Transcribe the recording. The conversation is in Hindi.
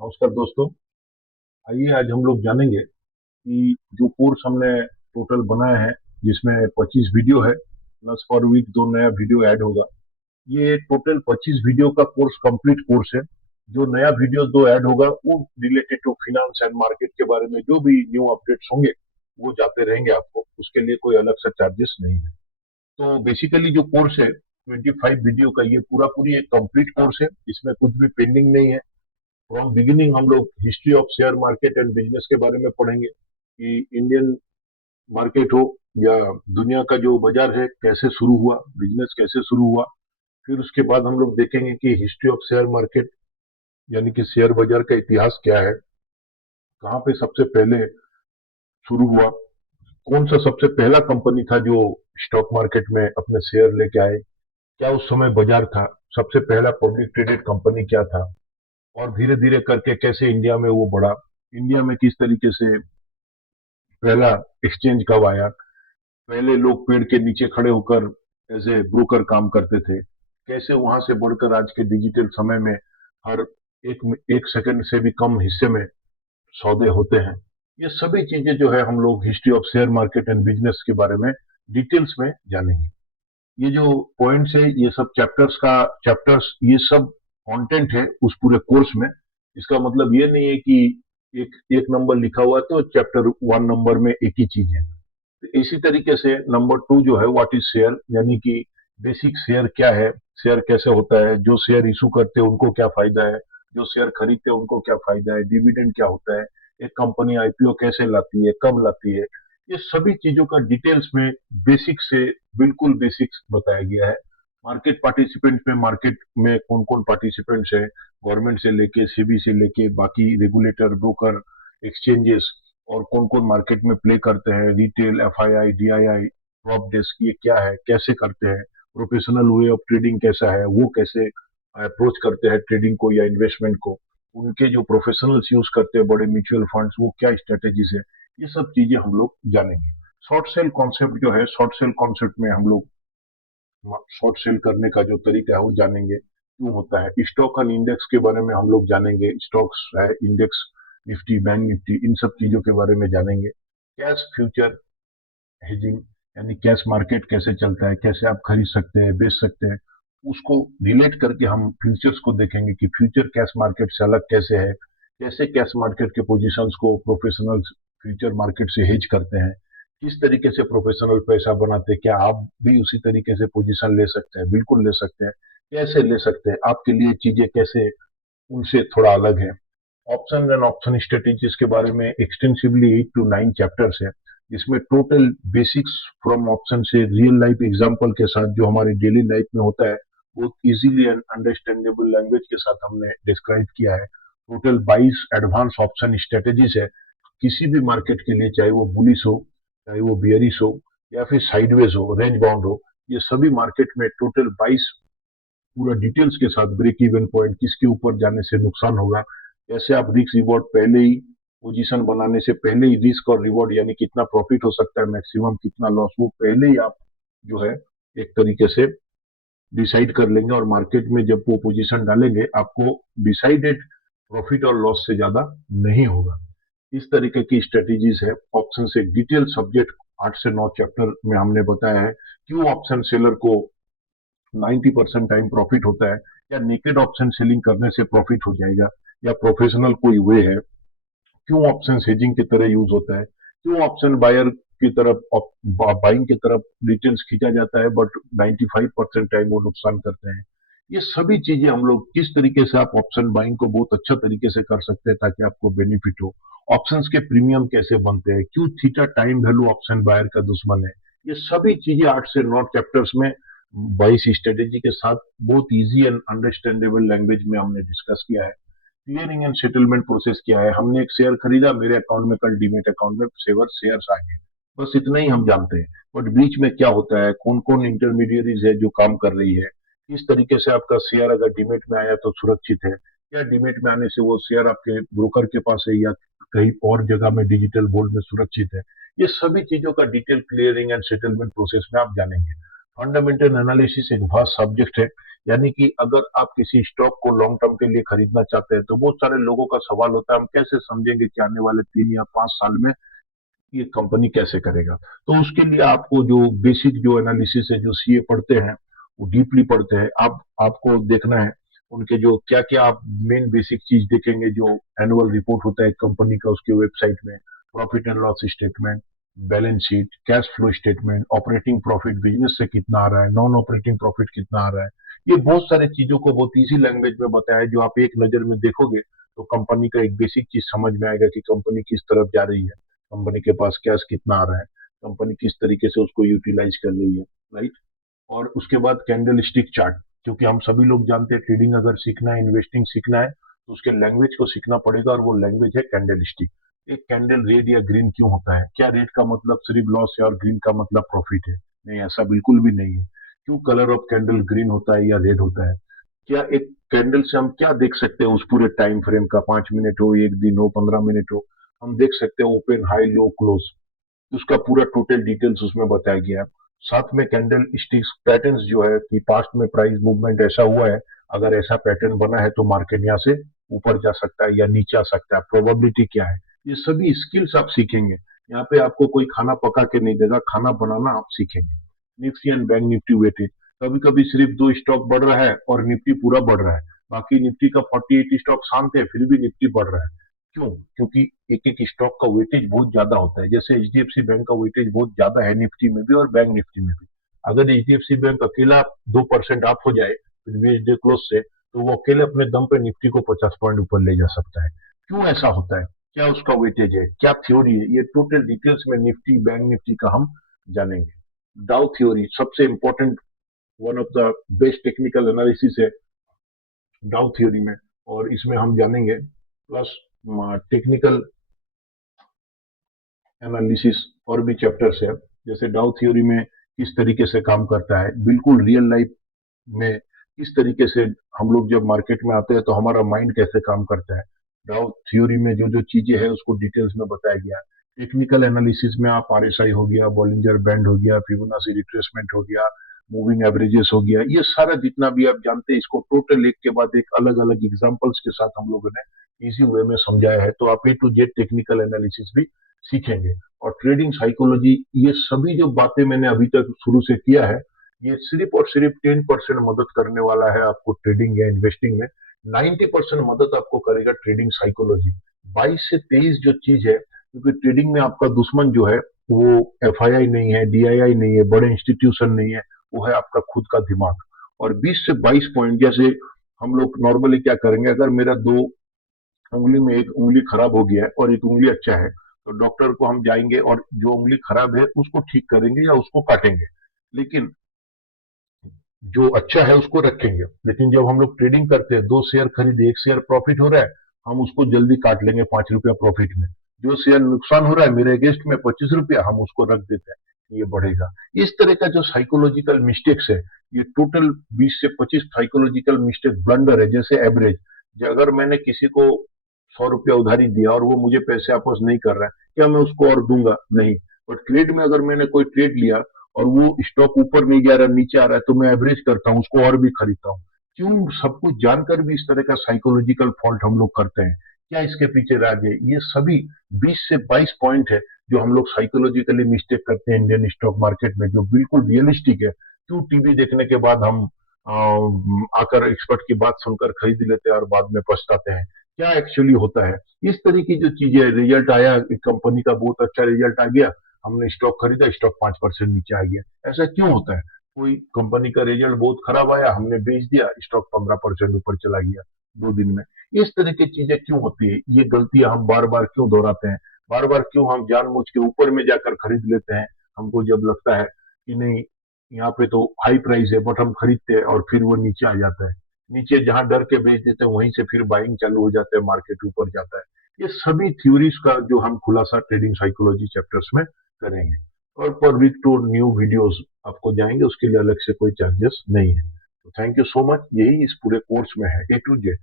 नमस्कार दोस्तों। आइए आज हम लोग जानेंगे कि जो कोर्स हमने टोटल बनाया है, जिसमें 25 वीडियो है, प्लस पर वीक दो नया वीडियो ऐड होगा। ये टोटल 25 वीडियो का कोर्स कंप्लीट कोर्स है। जो नया वीडियो दो ऐड होगा वो related to finance and market के बारे में जो भी न्यू अपडेट्स होंगे वो जाते रहेंगे आपको। उसके लिए कोई अलग से चार्जेस नहीं है। तो बेसिकली जो कोर्स है 25 वीडियो का, ये पूरा पूरी एक कंप्लीट कोर्स है। इसमें कुछ भी पेंडिंग नहीं है। फ्रॉम बिगिनिंग हम लोग history of share market and business के बारे में पढ़ेंगे कि इंडियन मार्केट हो या दुनिया का जो बाजार है कैसे शुरू हुआ, बिजनेस कैसे शुरू हुआ। फिर उसके बाद हम लोग देखेंगे कि हिस्ट्री ऑफ शेयर मार्केट यानी कि शेयर बाजार का इतिहास क्या है, कहाँ पे सबसे पहले शुरू हुआ, कौन सा सबसे पहला कंपनी था जो स्टॉक मार्केट में अपने शेयर लेके आए, क्या उस समय बाजार था, सबसे पहला पब्लिक ट्रेडेड कंपनी क्या था, और धीरे धीरे करके कैसे इंडिया में वो बढ़ा, इंडिया में किस तरीके से पहला एक्सचेंज कब आया, पहले लोग पेड़ के नीचे खड़े होकर एज ए ब्रोकर काम करते थे, कैसे वहां से बढ़कर आज के डिजिटल समय में हर एक एक सेकंड से भी कम हिस्से में सौदे होते हैं। ये सभी चीजें जो है हम लोग history of share market and business के बारे में डिटेल्स में जानेंगे। ये जो पॉइंट्स है, ये सब चैप्टर्स, ये सब कंटेंट है उस पूरे कोर्स में। इसका मतलब ये नहीं है कि एक एक नंबर लिखा हुआ है तो चैप्टर वन नंबर में एक ही चीज है। तो इसी तरीके से नंबर टू जो है व्हाट इज शेयर, यानी कि बेसिक शेयर क्या है, शेयर कैसे होता है, जो शेयर इशू करते हैं उनको क्या फायदा है, जो शेयर खरीदते हैं उनको क्या फायदा है, डिविडेंड क्या होता है, एक कंपनी आईपीओ कैसे लाती है, कब लाती है। ये सभी चीजों का डिटेल्स में बेसिक से बिल्कुल बेसिक्स बताया गया है। मार्केट पार्टिसिपेंट में, मार्केट में कौन कौन पार्टिसिपेंट्स है, गवर्नमेंट से लेके सेबी से लेके बाकी रेगुलेटर, ब्रोकर, एक्सचेंजेस, और कौन कौन मार्केट में प्ले करते हैं, retail, FII, DII, prop desk, ये क्या है, कैसे करते हैं, प्रोफेशनल वे ऑफ ट्रेडिंग कैसा है, वो कैसे अप्रोच करते हैं ट्रेडिंग को या इन्वेस्टमेंट को, उनके जो प्रोफेशनल्स यूज करते हैं बड़े म्यूचुअल फंड्स, वो क्या स्ट्रेटेजीज है, ये सब चीजें हम लोग जानेंगे। शॉर्ट सेल कॉन्सेप्ट जो है, शॉर्ट सेल कॉन्सेप्ट में हम लोग शॉर्ट सेल करने का जो तरीका है वो जानेंगे, क्यों होता है। स्टॉक एंड इंडेक्स के बारे में हम लोग जानेंगे, स्टॉक्स है, इंडेक्स, निफ्टी, बैंक निफ्टी, इन सब चीजों के बारे में जानेंगे। कैश फ्यूचर हेजिंग, यानी कैश मार्केट कैसे चलता है, कैसे आप खरीद सकते हैं, बेच सकते हैं, उसको रिलेट करके हम फ्यूचर्स को देखेंगे कि फ्यूचर कैश मार्केट से अलग कैसे है, कैसे कैश मार्केट के पोजीशंस को प्रोफेशनल फ्यूचर मार्केट से हेज करते हैं, किस तरीके से प्रोफेशनल पैसा बनाते हैं, क्या आप भी उसी तरीके से पोजीशन ले सकते हैं, बिल्कुल ले सकते हैं, कैसे ले सकते हैं, आपके लिए चीजें कैसे उनसे थोड़ा अलग है। ऑप्शन एंड ऑप्शन स्ट्रेटेजीज के बारे में एक्सटेंसिवली 8 to 9 चैप्टर्स है, जिसमें टोटल बेसिक्स फ्रॉम ऑप्शन से रियल लाइफ एग्जांपल के साथ जो हमारे डेली लाइफ में होता है बहुत इजीली एंड अंडरस्टैंडेबल लैंग्वेज के साथ हमने डिस्क्राइब किया है। टोटल 22 एडवांस ऑप्शन स्ट्रेटेजीज है किसी भी मार्केट के लिए, चाहे वो बुलिश हो, चाहे वो बियरिश हो, या फिर साइडवेज हो, रेंज बाउंड हो। ये सभी मार्केट में टोटल 22 पूरा डिटेल्स के साथ, ब्रेक इवन पॉइंट, किसके ऊपर जाने से नुकसान होगा, कैसे आप रिस्क रिवॉर्ड पहले ही, पोजीशन बनाने से पहले ही रिस्क और रिवॉर्ड यानी कितना प्रॉफिट हो सकता है, मैक्सिमम कितना लॉस, वो पहले ही आप जो है एक तरीके से डिसाइड कर लेंगे, और मार्केट में जब वो पोजीशन डालेंगे आपको डिसाइडेड प्रॉफिट और लॉस से ज्यादा नहीं होगा। इस तरीके की स्ट्रेटेजीज है। ऑप्शन से डिटेल सब्जेक्ट 8 से 9 चैप्टर में हमने बताया है। क्यों ऑप्शन सेलर को 90% टाइम प्रॉफिट होता है, या नेकेड ऑप्शन सेलिंग करने से प्रॉफिट हो जाएगा, या प्रोफेशनल कोई वे है, क्यों ऑप्शन हेजिंग की तरह यूज होता है, क्यों ऑप्शन बायर की तरफ, बाइंग की तरफ रिटर्न्स खींचा जाता है बट 95% टाइम वो नुकसान करते हैं। ये सभी चीजें हम लोग किस तरीके से आप ऑप्शन बाइंग को बहुत अच्छा तरीके से कर सकते हैं ताकि आपको बेनिफिट हो, ऑप्शंस के प्रीमियम कैसे बनते हैं, क्यों theta time value option buyer का दुश्मन है। ये सभी चीजें 8 से 9 चैप्टर्स में 22 स्ट्रेटेजी के साथ बहुत इजी एंड अंडरस्टैंडेबल लैंग्वेज में हमने डिस्कस किया है। क्लियरिंग एंड सेटलमेंट प्रोसेस क्या है, हमने एक शेयर खरीदा, मेरे अकाउंट में कल डीमेट अकाउंट में सेवर शेयर्स आ गए, बस इतना ही हम जानते हैं। बट बीच में क्या होता है, कौन कौन इंटरमीडियरीज है जो काम कर रही है, किस तरीके से आपका शेयर अगर डीमेट में आया तो सुरक्षित है, या डीमेट में आने से वो शेयर आपके ब्रोकर के पास है या कहीं और जगह में डिजिटल गोल्ड में सुरक्षित है। ये सभी चीजों का detail clearing and settlement process में आप जानेंगे। फंडामेंटल एनालिसिस एक वास्ट सब्जेक्ट है, यानी कि अगर आप किसी स्टॉक को लॉन्ग टर्म के लिए खरीदना चाहते हैं तो बहुत सारे लोगों का सवाल होता है, हम कैसे समझेंगे कि आने वाले 3 या 5 साल में ये कंपनी कैसे करेगा। तो उसके लिए आपको जो बेसिक जो एनालिसिस है, जो सीए पढ़ते हैं वो डीपली पढ़ते हैं, आप आपको देखना है उनके जो क्या क्या आप मेन बेसिक चीज देखेंगे। जो एनुअल रिपोर्ट होता है कंपनी का उसके वेबसाइट में, profit and loss statement, balance sheet, cash flow statement, operating profit business से कितना आ रहा है, नॉन ऑपरेटिंग प्रॉफिट कितना आ रहा है, ये बहुत सारे चीजों को बहुत इजी लैंग्वेज में बताया है। जो आप एक नजर में देखोगे तो कंपनी का एक बेसिक चीज समझ में आएगा कि कंपनी किस तरफ जा रही है, कंपनी के पास कैश कितना आ रहा है, कंपनी किस तरीके से उसको यूटिलाइज कर रही है, राइट। और उसके बाद कैंडल स्टिक चार्ट, क्योंकि हम सभी लोग जानते हैं ट्रेडिंग अगर सीखना है, इन्वेस्टिंग सीखना है तो उसके लैंग्वेज को सीखना पड़ेगा, और वो लैंग्वेज है कैंडल स्टिक। एक कैंडल रेड या ग्रीन क्यों होता है, क्या रेड का मतलब सिर्फ लॉस है और ग्रीन का मतलब प्रॉफिट है? नहीं, ऐसा बिल्कुल भी नहीं है। क्यों कलर ऑफ कैंडल ग्रीन होता है या रेड होता है? क्या एक कैंडल से हम क्या देख सकते हैं उस पूरे टाइम फ्रेम का, 5 मिनट हो, एक दिन हो, 15 मिनट हो, हम देख सकते हैं ओपन, हाई, लो, क्लोज, उसका पूरा टोटल डिटेल्स उसमें बताया गया है। साथ में कैंडल स्टिक्स पैटर्न्स जो है कि पास्ट में प्राइस मूवमेंट ऐसा हुआ है, अगर ऐसा पैटर्न बना है तो मार्केट यहाँ से ऊपर जा सकता है या नीचे आ सकता है, प्रोबेबिलिटी क्या है, ये सभी स्किल्स आप सीखेंगे। यहाँ पे आपको कोई खाना पका के नहीं देगा, खाना बनाना आप सीखेंगे। Nifty and Bank Nifty weighted, कभी कभी सिर्फ दो स्टॉक बढ़ रहा है और निफ्टी पूरा बढ़ रहा है, बाकी निफ्टी का 48 स्टॉक शांत है फिर भी निफ्टी बढ़ रहा है। क्यों? क्योंकि एक एक स्टॉक का वेटेज बहुत ज्यादा होता है। जैसे एचडीएफसी बैंक का वेटेज बहुत ज्यादा है निफ्टी में भी और बैंक निफ्टी में भी। अगर एचडीएफसी बैंक अकेला 2% अप हो जाए प्रीवियस डे क्लोज से, तो वो अकेले अपने दम पे निफ्टी को 50 पॉइंट ऊपर ले जा सकता है। क्यों ऐसा होता है, क्या उसका वेटेज है, क्या थ्योरी है, ये टोटल डिटेल्स में निफ्टी बैंक निफ्टी का हम जानेंगे। डाउ थ्योरी सबसे important, one of the best technical analysis है डाउ थ्योरी में, और इसमें हम जानेंगे प्लस टेक्निकल एनालिसिस और भी चैप्टर्स है। जैसे डाउ थ्योरी में किस तरीके से काम करता है, बिल्कुल रियल लाइफ में किस तरीके से हम लोग जब मार्केट में आते हैं तो हमारा माइंड कैसे काम करता है। डाउ थ्योरी में जो जो चीजें हैं उसको डिटेल्स में बताया गया है। टेक्निकल एनालिसिस में आप आरएसआई हो गया, बॉलिंजर बैंड हो गया, फिबोनाची रिट्रेसमेंट हो गया, मूविंग एवरेजेस हो गया, ये सारा जितना भी आप जानते हैं इसको टोटल एक के बाद एक अलग अलग एग्जांपल्स के साथ हम लोगों ने इजी वे में समझाया है। तो आप ए टू जेड टेक्निकल एनालिसिस भी सीखेंगे। और ट्रेडिंग साइकोलॉजी, ये सभी जो बातें मैंने अभी तक शुरू से किया है, ये सिर्फ और सिर्फ 10% मदद करने वाला है आपको ट्रेडिंग या इन्वेस्टिंग में। 90% मदद आपको करेगा ट्रेडिंग साइकोलॉजी। 22 से 23 जो चीज है, क्योंकि ट्रेडिंग में आपका दुश्मन जो है वो एफआईआई नहीं है, डीआईआई नहीं है, बड़े इंस्टीट्यूशन नहीं है, वो है आपका खुद का दिमाग। और 20 से 22 पॉइंट, जैसे हम लोग नॉर्मली क्या करेंगे, अगर मेरा दो उंगली में एक उंगली खराब हो गया है और एक उंगली अच्छा है, तो डॉक्टर को हम जाएंगे और जो उंगली खराब है उसको ठीक करेंगे या उसको काटेंगे, लेकिन जो अच्छा है उसको रखेंगे। लेकिन जब हम लोग ट्रेडिंग करते हैं, 2 शेयर खरीदे, 1 शेयर प्रॉफिट हो रहा है, हम उसको जल्दी काट लेंगे 5 रुपया प्रॉफिट में। जो शेयर नुकसान हो रहा है मेरे अगेंस्ट में 25 रुपया, हम उसको रख देते हैं, ये बढ़ेगा। इस तरह का जो साइकोलॉजिकल मिस्टेक्स है, ये टोटल 20 से 25 साइकोलॉजिकल मिस्टेक ब्लंडर है। जैसे एवरेज, अगर मैंने किसी को 100 रुपया उधारी दिया और वो मुझे पैसे वापस नहीं कर रहा है, क्या मैं उसको और दूंगा? नहीं। बट ट्रेड में अगर मैंने कोई ट्रेड लिया और वो स्टॉक ऊपर नहीं जा रहा, नीचे आ रहा है, तो मैं एवरेज करता हूँ, उसको और भी खरीदता हूँ। क्यों? सब कुछ जानकर भी इस तरह का साइकोलॉजिकल फॉल्ट हम लोग करते हैं। क्या इसके पीछे राज है? ये सभी 20 से 22 पॉइंट है जो हम लोग साइकोलॉजिकली मिस्टेक करते हैं इंडियन स्टॉक मार्केट में, जो बिल्कुल रियलिस्टिक है। क्यों टीवी देखने के बाद हम आकर एक्सपर्ट की बात सुनकर खरीद लेते हैं और बाद में पछताते हैं? क्या एक्चुअली होता है? इस तरह की जो चीजें, रिजल्ट आया, एक कंपनी का बहुत अच्छा रिजल्ट आ गया, हमने स्टॉक खरीदा, स्टॉक 5% नीचे आ गया, ऐसा क्यों होता है? कोई कंपनी का रिजल्ट बहुत खराब आया, हमने बेच दिया, स्टॉक 15% ऊपर चला गया 2 दिन में। इस तरह की चीजें क्यों होती है? ये गलतियां हम बार बार क्यों दोहराते हैं? बार बार क्यों हम जानबूझ के ऊपर में जाकर खरीद लेते हैं? हमको जब लगता है कि नहीं, यहाँ पे तो हाई प्राइस है, बट हम खरीदते हैं और फिर वो नीचे आ जाता है। नीचे जहां डर के बेच देते हैं वहीं से फिर बाइंग चालू हो जाता है, मार्केट ऊपर जाता है। ये सभी थ्योरीज का जो हम खुलासा ट्रेडिंग साइकोलॉजी चैप्टर्स में करेंगे। और पर वीक टू न्यू वीडियोस आपको जाएंगे, उसके लिए अलग से कोई चार्जेस नहीं है। तो थैंक यू सो मच, यही इस पूरे कोर्स में है, ए टू जेड।